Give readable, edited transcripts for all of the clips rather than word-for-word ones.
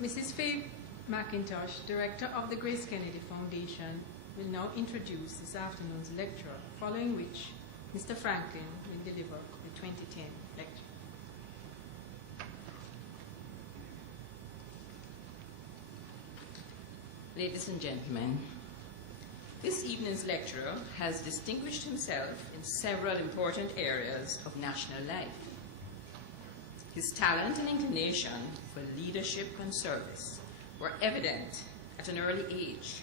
Mrs. Faye McIntosh, Director of the Grace Kennedy Foundation, will now introduce this afternoon's lecturer, following which Mr. Franklin will deliver the 2010 lecture. Ladies and gentlemen, this evening's lecturer has distinguished himself in several important areas of national life. His talent and inclination for leadership and service were evident at an early age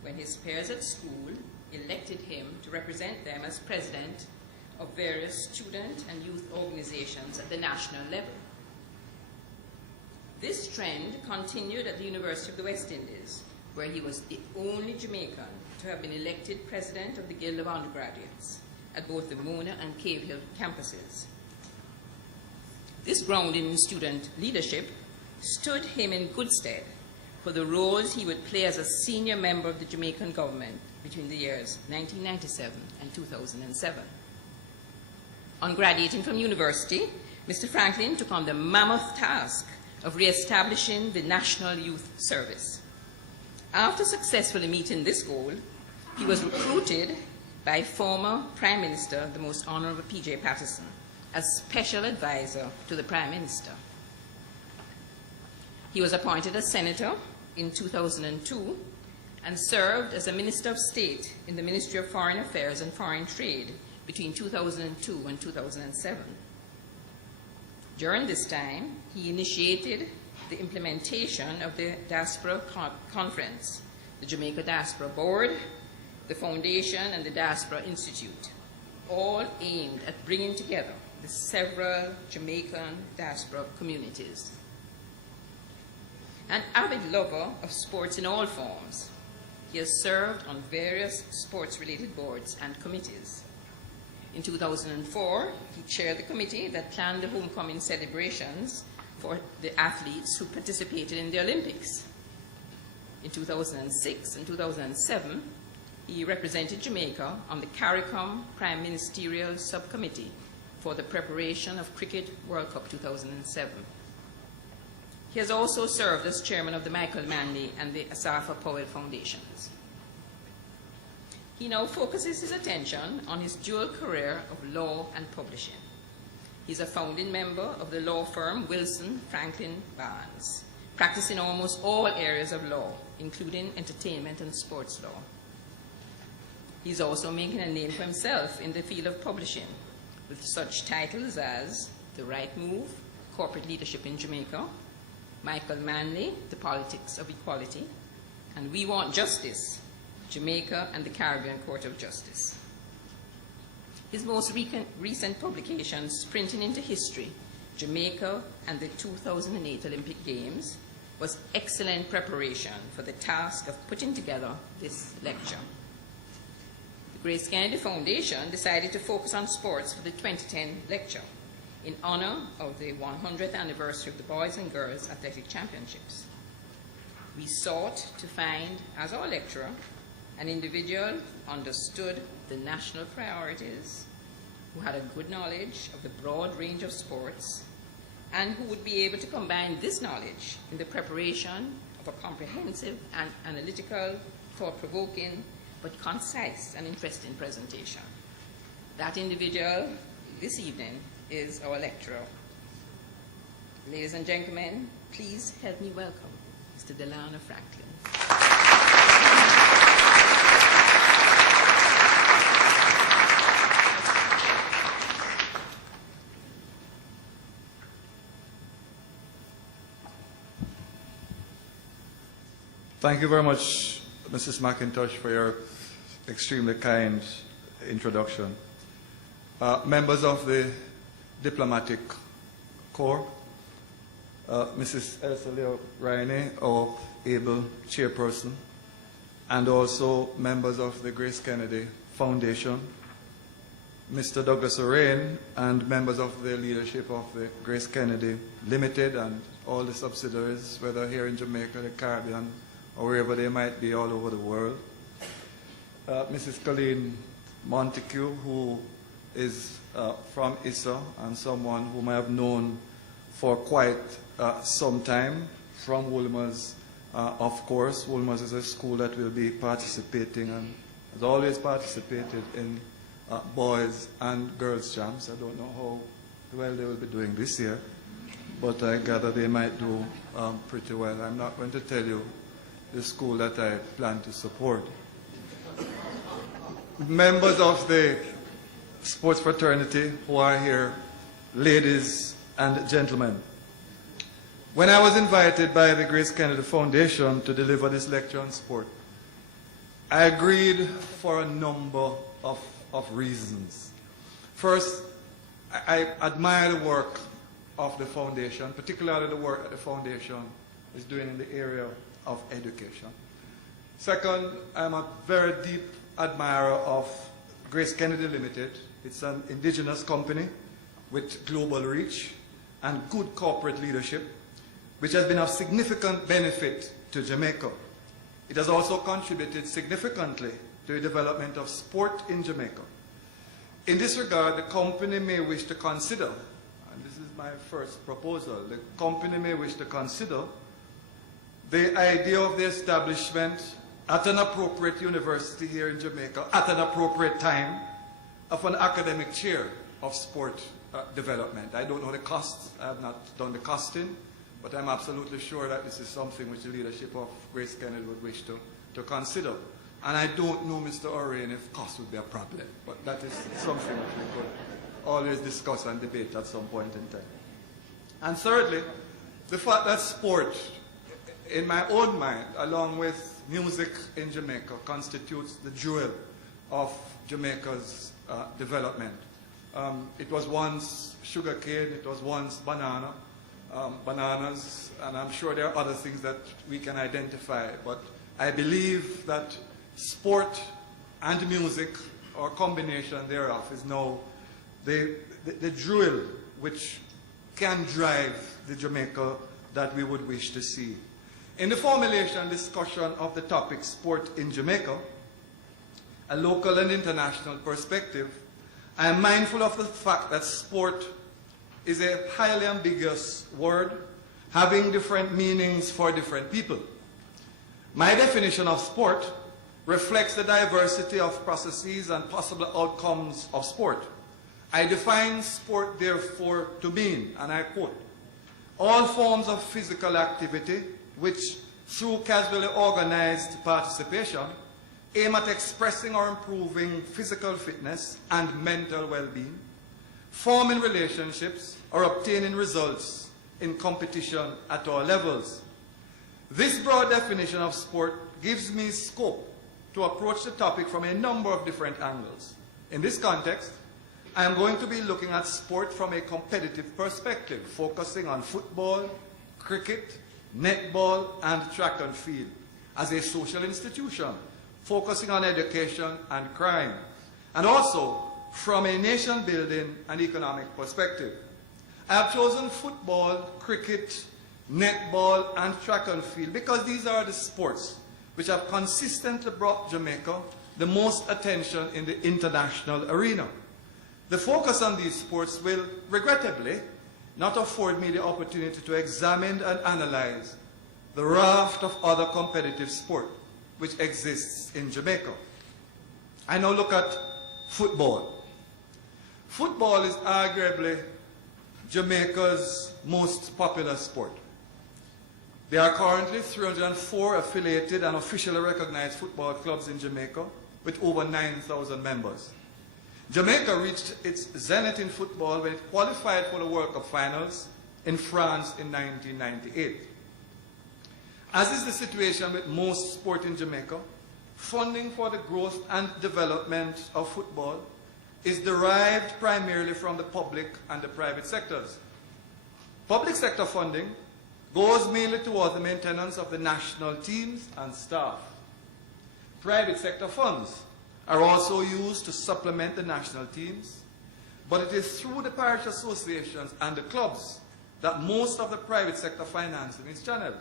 when his peers at school elected him to represent them as president of various student and youth organizations at the national level. This trend continued at the University of the West Indies, where he was the only Jamaican to have been elected president of the Guild of Undergraduates at both the Mona and Cave Hill campuses. This grounding in student leadership stood him in good stead for the roles he would play as a senior member of the Jamaican government between the years 1997 and 2007. On graduating from university, Mr. Franklin took on the mammoth task of re-establishing the National Youth Service. After successfully meeting this goal, he was recruited by former Prime Minister, the Most Honorable P.J. Patterson, as Special Advisor to the Prime Minister. He was appointed as Senator in 2002 and served as a Minister of State in the Ministry of Foreign Affairs and Foreign Trade between 2002 and 2007. During this time, he initiated the implementation of the Diaspora Conference, the Jamaica Diaspora Board, the Foundation, and the Diaspora Institute, all aimed at bringing together the several Jamaican diaspora communities. An avid lover of sports in all forms, he has served on various sports-related boards and committees. In 2004, he chaired the committee that planned the homecoming celebrations for the athletes who participated in the Olympics. In 2006 and 2007, he represented Jamaica on the CARICOM Prime Ministerial Subcommittee for the preparation of Cricket World Cup 2007. He has also served as chairman of the Michael Manley and the Asafa Powell Foundations. He now focuses his attention on his dual career of law and publishing. He's a founding member of the law firm Wilson, Franklyn, Barnes, practicing almost all areas of law, including entertainment and sports law. He's also making a name for himself in the field of publishing, with such titles as The Right Move, Corporate Leadership in Jamaica, Michael Manley, The Politics of Equality, and We Want Justice, Jamaica and the Caribbean Court of Justice. His most recent publication, Sprinting into History, Jamaica and the 2008 Olympic Games, was excellent preparation for the task of putting together this lecture. The Grace Kennedy Foundation decided to focus on sports for the 2010 lecture in honor of the 100th anniversary of the Boys and Girls Athletic Championships. We sought to find, as our lecturer, an individual who understood the national priorities, who had a good knowledge of the broad range of sports, and who would be able to combine this knowledge in the preparation of a comprehensive and analytical, thought-provoking, but concise and interesting presentation. That individual this evening is our lecturer. Ladies and gentlemen, please help me welcome Mr. Delano Franklyn. Thank you very much, Mrs. McIntosh, for your extremely kind introduction. Members of the Diplomatic Corps, Mrs. Elsa Leo Rainey, our able chairperson, and also members of the Grace Kennedy Foundation, Mr. Douglas Orain, and members of the leadership of the Grace Kennedy Limited and all the subsidiaries, whether here in Jamaica, the Caribbean, or wherever they might be all over the world. Mrs. Colleen Montague, who is from ISA and someone whom I have known for quite some time. from Wolmer's. Of course, Wolmer's is a school that will be participating and has always participated in boys and girls champs. I don't know how well they will be doing this year, but I gather they might do pretty well. I'm not going to tell you the school that I plan to support. Members of the sports fraternity who are here, ladies and gentlemen, when I was invited by the Grace Kennedy Foundation to deliver this lecture on sport, I agreed for a number of reasons. First, I admire the work of the foundation, particularly the work that the foundation is doing in the area of education. Second, I'm a very deep admirer of Grace Kennedy Limited. It's an indigenous company with global reach and good corporate leadership, which has been of significant benefit to Jamaica. It has also contributed significantly to the development of sport in Jamaica. In this regard, the company may wish to consider, and this is my first proposal, the company may wish to consider the idea of the establishment at an appropriate university here in Jamaica, at an appropriate time, of an academic chair of sport development. I don't know the costs, I have not done the costing, but I'm absolutely sure that this is something which the leadership of Grace Kennedy would wish to consider. And I don't know, Mr. O'Reilly, if cost would be a problem, but that is something that we could always discuss and debate at some point in time. And thirdly, the fact that sport, in my own mind, along with music in Jamaica, constitutes the jewel of Jamaica's development. It was once sugarcane, it was once bananas, and I'm sure there are other things that we can identify, but I believe that sport and music, or combination thereof, is now the jewel which can drive the Jamaica that we would wish to see. In the formulation and discussion of the topic sport in Jamaica, a local and international perspective, I am mindful of the fact that sport is a highly ambiguous word having different meanings for different people. My definition of sport reflects the diversity of processes and possible outcomes of sport. I define sport, therefore, to mean, and I quote, all forms of physical activity which, through casually organized participation, aim at expressing or improving physical fitness and mental well-being, forming relationships or obtaining results in competition at all levels. This broad definition of sport gives me scope to approach the topic from a number of different angles. In this context, I am going to be looking at sport from a competitive perspective, focusing on football, cricket, netball, and track and field, as a social institution, focusing on education and crime, and also from a nation-building and economic perspective. I have chosen football, cricket, netball, and track and field because these are the sports which have consistently brought Jamaica the most attention in the international arena. The focus on these sports will, regrettably, not afford me the opportunity to examine and analyze the raft of other competitive sport which exists in Jamaica. I now look at football. Football is arguably Jamaica's most popular sport. There are currently 304 affiliated and officially recognized football clubs in Jamaica with over 9,000 members. Jamaica reached its zenith in football when it qualified for the World Cup finals in France in 1998. As is the situation with most sport in Jamaica, funding for the growth and development of football is derived primarily from the public and the private sectors. Public sector funding goes mainly towards the maintenance of the national teams and staff. Private sector funds are also used to supplement the national teams, but it is through the parish associations and the clubs that most of the private sector financing is channeled.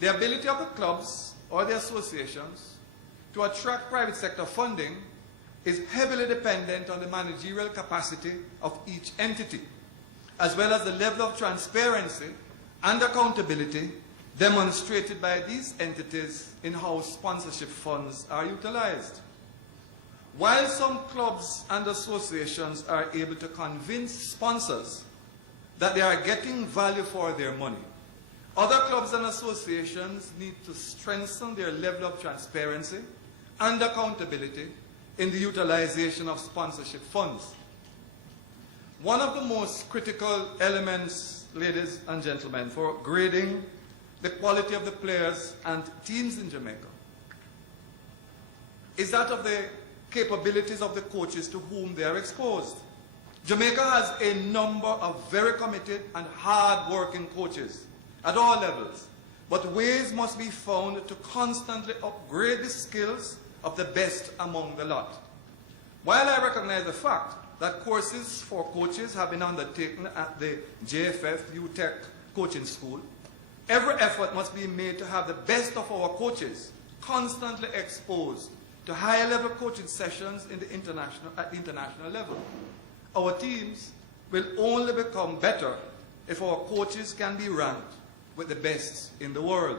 The ability of the clubs or the associations to attract private sector funding is heavily dependent on the managerial capacity of each entity, as well as the level of transparency and accountability demonstrated by these entities in how sponsorship funds are utilized. While some clubs and associations are able to convince sponsors that they are getting value for their money, other clubs and associations need to strengthen their level of transparency and accountability in the utilization of sponsorship funds. One of the most critical elements, ladies and gentlemen, for grading the quality of the players and teams in Jamaica is that of the capabilities of the coaches to whom they are exposed. Jamaica has a number of very committed and hard-working coaches at all levels, but ways must be found to constantly upgrade the skills of the best among the lot. While I recognize the fact that courses for coaches have been undertaken at the JFF UTech Coaching School, every effort must be made to have the best of our coaches constantly exposed to higher-level coaching sessions at the international level. Our teams will only become better if our coaches can be ranked with the best in the world.